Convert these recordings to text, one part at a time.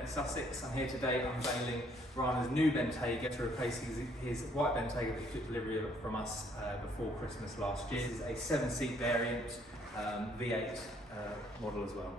Bentley Sussex. I'm here today unveiling Rana's new Bentayga to replace his white Bentayga that took delivery from us before Christmas last year. This is a 7-seat variant V8 model as well.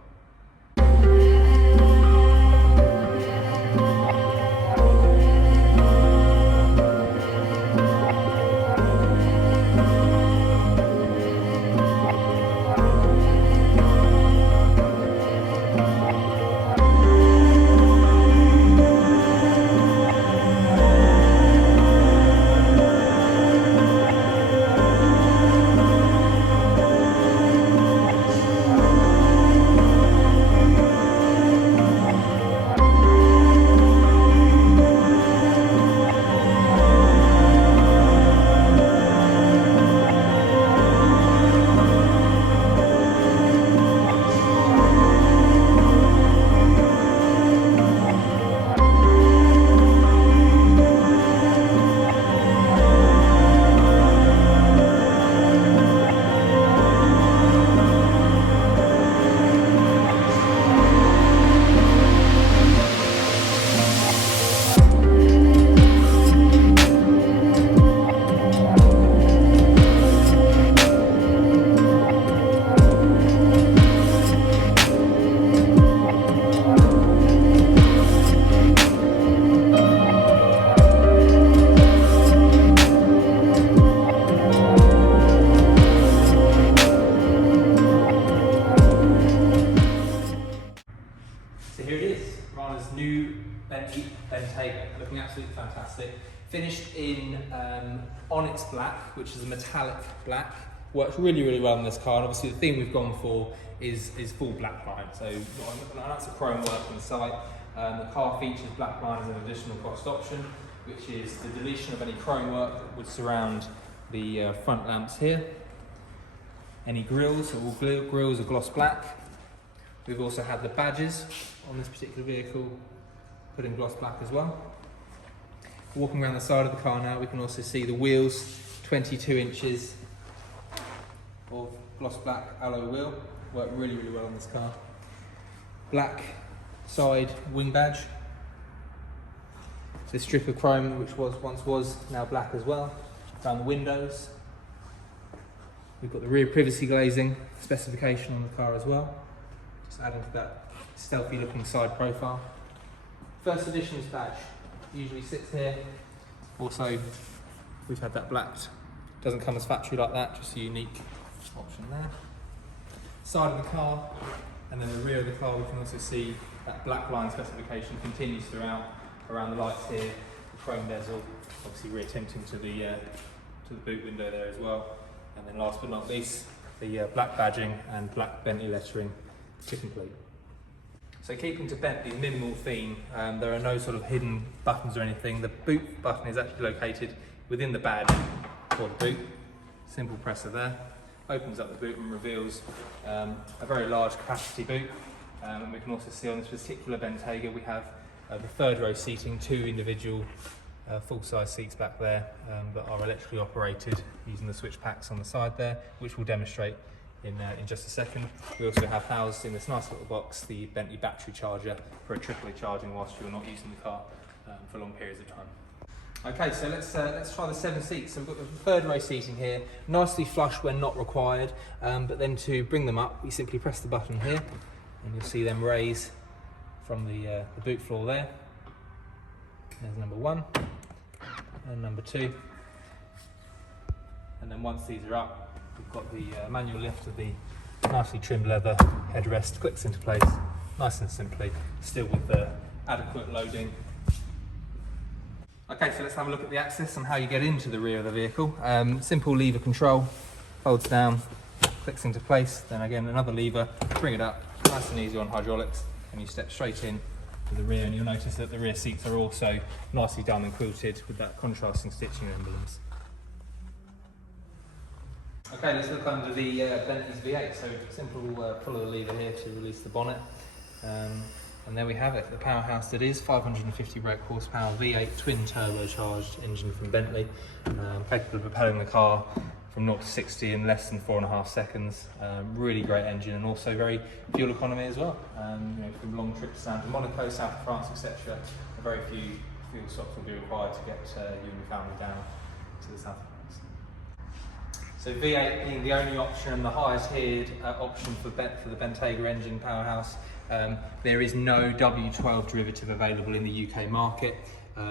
So here it is, Rana's new Bentley Bentayga, looking absolutely fantastic. Finished in onyx black, which is a metallic black. Works really, really well in this car, and obviously the theme we've gone for is full black line. So that's a chrome work inside. The car features black line as an additional cost option, which is the deletion of any chrome work that would surround the front lamps here. Any grills, all grills are gloss black. We've also had the badges on this particular vehicle put in gloss black as well. Walking around the side of the car now, we can also see the wheels, 22 inches of gloss black alloy wheel. Work really, really well on this car. Black side wing badge. This strip of chrome, which once was now black as well, around the windows. We've got the rear privacy glazing specification on the car as well. Just adding to that stealthy looking side profile. First edition's badge usually sits here. Also, we've had that blacked. Doesn't come as factory like that, just a unique option there. Side of the car, and then the rear of the car, we can also see that black line specification continues throughout, around the lights here, the chrome bezel, obviously rear tinting to the boot window there as well. And then last but not least, the black badging and black Bentley lettering chicken plate. So keeping to Bentley's minimal theme, there are no sort of hidden buttons or anything. The boot button is actually located within the badge for the boot. Simple presser there. Opens up the boot and reveals a very large capacity boot. And we can also see on this particular Bentayga we have the third row seating, 2 individual full-size seats back there that are electrically operated using the switch packs on the side there, which we'll demonstrate in just a second. We also have housed in this nice little box the Bentley battery charger for a AAA charging whilst you're not using the car for long periods of time. Okay, so let's try the 7 seats. So we've got the third row seating here, nicely flush when not required, but then to bring them up, we simply press the button here, and you'll see them raise from the boot floor there. There's number 1 and number 2, and then once these are up, we've got the manual lift of the nicely trimmed leather headrest, clicks into place nice and simply, still with the adequate loading. Okay, so let's have a look at the access and how you get into the rear of the vehicle. Simple lever control, holds down, clicks into place, then again another lever, bring it up, nice and easy on hydraulics, and you step straight in to the rear, and you'll notice that the rear seats are also nicely done and quilted with that contrasting stitching emblems. Okay, let's look under the Bentley's V8. So simple pull of the lever here to release the bonnet. And there we have it, the powerhouse that is, 550 brake horsepower V8 twin turbocharged engine from Bentley, capable of propelling the car from 0 to 60 in less than 4.5 seconds. Really great engine, and also very fuel economy as well. You know, from long trips down to Monaco, south of France, etc., very few fuel stops will be required to get you and your family down to the south of France. So V8 being the only option and the highest tiered option for the Bentayga engine powerhouse, there is no W12 derivative available in the UK market.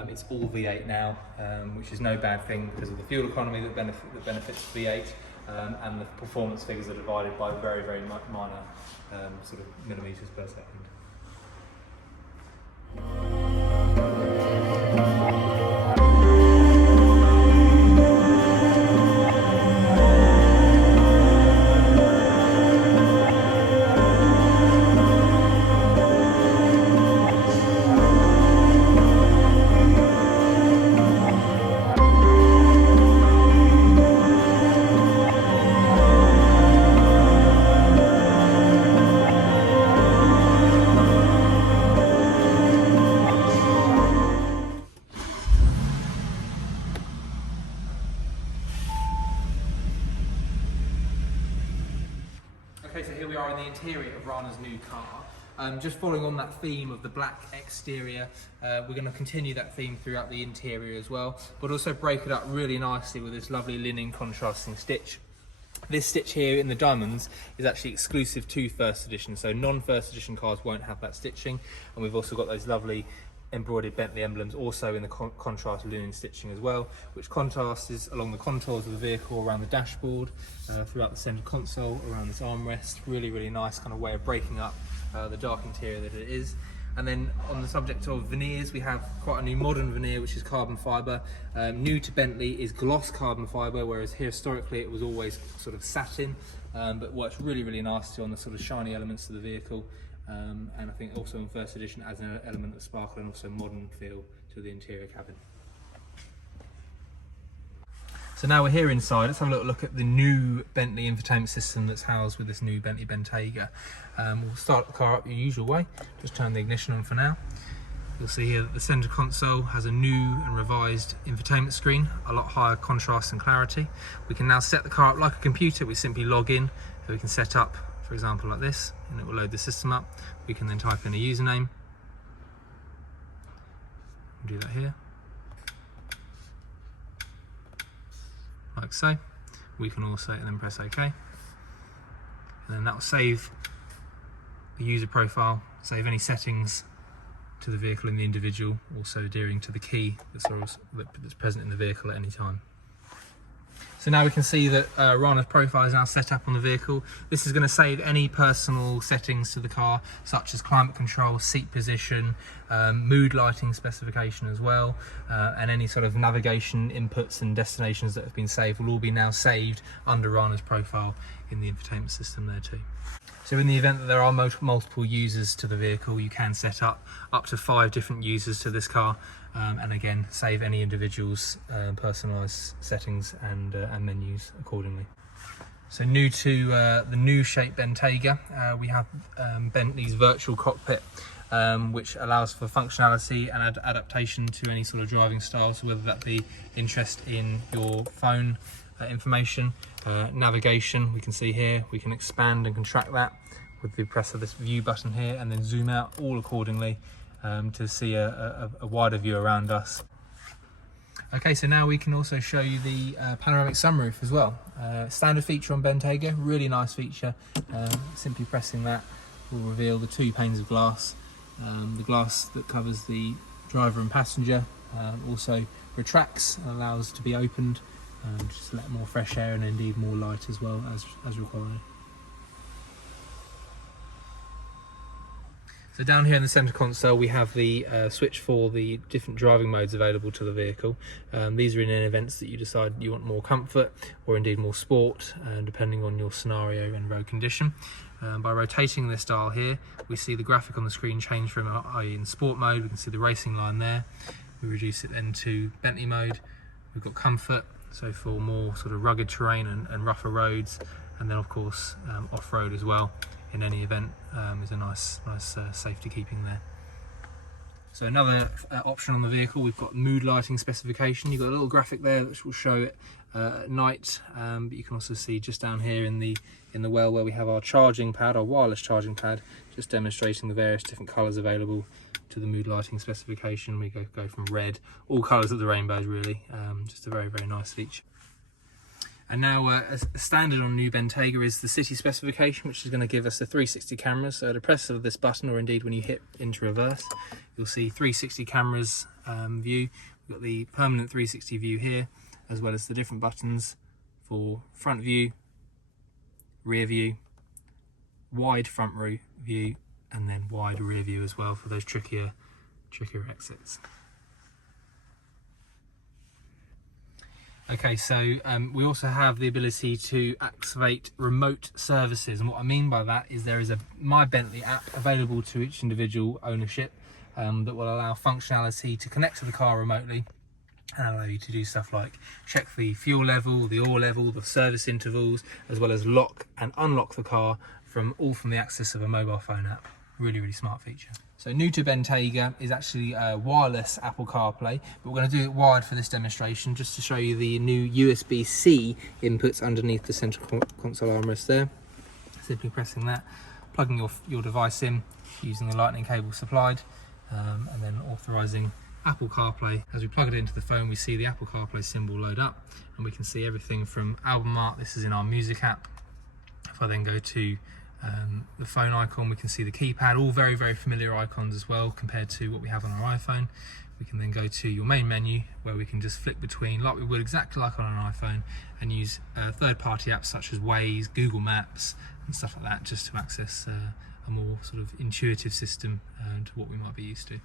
It's all V8 now, which is no bad thing because of the fuel economy that benefits V8, and the performance figures are divided by very, very minor sort of millimetres per second. Okay, so here we are in the interior of Rana's new car. Just following on that theme of the black exterior, we're going to continue that theme throughout the interior as well, but also break it up really nicely with this lovely linen contrasting stitch. This stitch here in the diamonds is actually exclusive to First Edition, so non-First Edition cars won't have that stitching, and we've also got those lovely embroidered Bentley emblems also in the contrast linen stitching as well, which contrasts along the contours of the vehicle, around the dashboard, throughout the centre console, around this armrest. Really nice kind of way of breaking up the dark interior that it is. And then on the subject of veneers, we have quite a new modern veneer, which is carbon fibre. New to Bentley is gloss carbon fibre, whereas historically it was always sort of satin, but works really nicely on the sort of shiny elements of the vehicle. And I think also in First Edition adds an element of sparkle and also modern feel to the interior cabin. So now we're here inside, let's have a little look at the new Bentley infotainment system that's housed with this new Bentley Bentayga. We'll start the car up the usual way, just turn the ignition on for now. You'll see here that the centre console has a new and revised infotainment screen, a lot higher contrast and clarity. We can now set the car up like a computer. We simply log in, so we can set up, for example, like this, and it will load the system up. We can then type in a username. Do that here, like so. We can also then press OK, and then that will save the user profile, save any settings to the vehicle and the individual, also adhering to the key that's present in the vehicle at any time. So now we can see that Rana's profile is now set up on the vehicle. This is going to save any personal settings to the car, such as climate control, seat position, mood lighting specification as well, and any sort of navigation inputs and destinations that have been saved will all be now saved under Rana's profile in the infotainment system there too. So in the event that there are multiple users to the vehicle, you can set up to 5 different users to this car, and again save any individual's personalised settings and menus accordingly. So new to the new shape Bentayga, we have Bentley's virtual cockpit, which allows for functionality and adaptation to any sort of driving style, so whether that be interest in your phone information, navigation. We can see here, we can expand and contract that with the press of this view button here, and then zoom out all accordingly to see a wider view around us. Okay, so now we can also show you the panoramic sunroof as well. Standard feature on Bentayga, really nice feature. Simply pressing that will reveal the 2 panes of glass. The glass that covers the driver and passenger also retracts and allows to be opened, just to let more fresh air and indeed more light as well as required. So down here in the centre console we have the switch for the different driving modes available to the vehicle. These are in events that you decide you want more comfort or indeed more sport, depending on your scenario and road condition. By rotating this dial here, we see the graphic on the screen change from in sport mode. We can see the racing line there. We reduce it then to Bentley mode. We've got comfort, so for more sort of rugged terrain and rougher roads, and then of course off-road as well in any event is a nice safety keeping there. So another option on the vehicle, we've got mood lighting specification. You've got a little graphic there which will show it at night, but you can also see just down here in the well where we have our charging pad, our wireless charging pad, just demonstrating the various different colours available to the mood lighting specification. We go from red, all colours of the rainbows really, just a very, very nice feature. And now a standard on new Bentayga is the city specification, which is going to give us the 360 cameras. So at a press of this button, or indeed when you hit into reverse, you'll see 360 cameras view. We've got the permanent 360 view here, as well as the different buttons for front view, rear view, wide front view, and then wide rear view as well for those trickier exits. Okay, so we also have the ability to activate remote services, and what I mean by that is there is a My Bentley app available to each individual ownership that will allow functionality to connect to the car remotely and allow you to do stuff like check the fuel level, the oil level, the service intervals, as well as lock and unlock the car from the access of a mobile phone app. Really, really smart feature. So new to Bentayga is actually wireless Apple CarPlay, but we're going to do it wired for this demonstration just to show you the new USB-C inputs underneath the central console armrest there. Simply pressing that, plugging your device in using the lightning cable supplied, and then authorizing Apple CarPlay. As we plug it into the phone, we see the Apple CarPlay symbol load up, and we can see everything from album art. This is in our music app. If I then go to the phone icon, we can see the keypad, all very, very familiar icons as well compared to what we have on our iPhone. We can then go to your main menu where we can just flick between, like we would exactly like on an iPhone, and use third-party apps such as Waze, Google Maps and stuff like that, just to access a more sort of intuitive system to what we might be used to.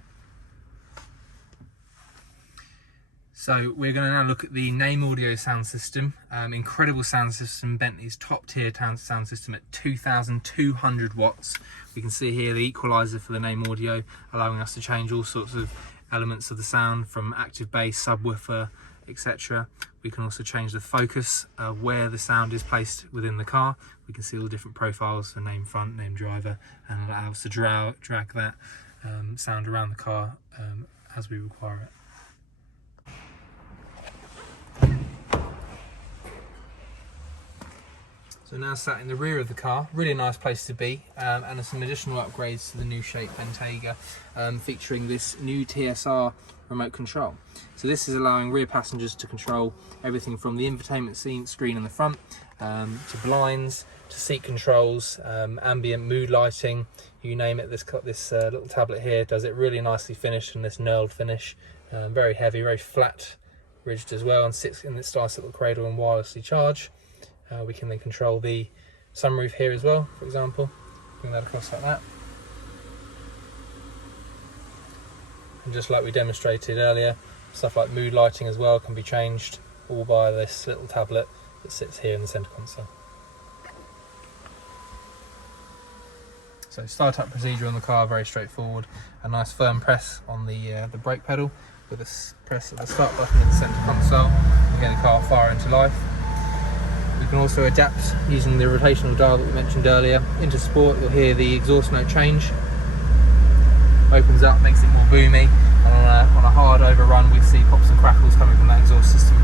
So we're going to now look at the Name Audio sound system. Incredible sound system, Bentley's top tier sound system at 2,200 watts. We can see here the equalizer for the Name Audio, allowing us to change all sorts of elements of the sound from active bass, subwoofer, etc. We can also change the focus where the sound is placed within the car. We can see all the different profiles for name front, name driver, and allow us to drag that sound around the car as we require it. So now sat in the rear of the car, really nice place to be, and some additional upgrades to the new shape Bentayga, featuring this new TSR remote control. So this is allowing rear passengers to control everything from the infotainment screen in the front, to blinds, to seat controls, ambient mood lighting, you name it. This little tablet here does it really nicely finished in this knurled finish, very heavy, very flat ridged as well, and sits in this nice little cradle and wirelessly charge. We can then control the sunroof here as well, for example. Bring that across like that. And just like we demonstrated earlier, stuff like mood lighting as well can be changed all by this little tablet that sits here in the centre console. So start-up procedure on the car, very straightforward. A nice firm press on the brake pedal with a press of the start button in the centre console to get the car fire into life. We can also adapt using the rotational dial that we mentioned earlier. Into sport, you'll hear the exhaust note change. Opens up, makes it more boomy, and on a hard overrun we see pops and crackles coming from that exhaust system.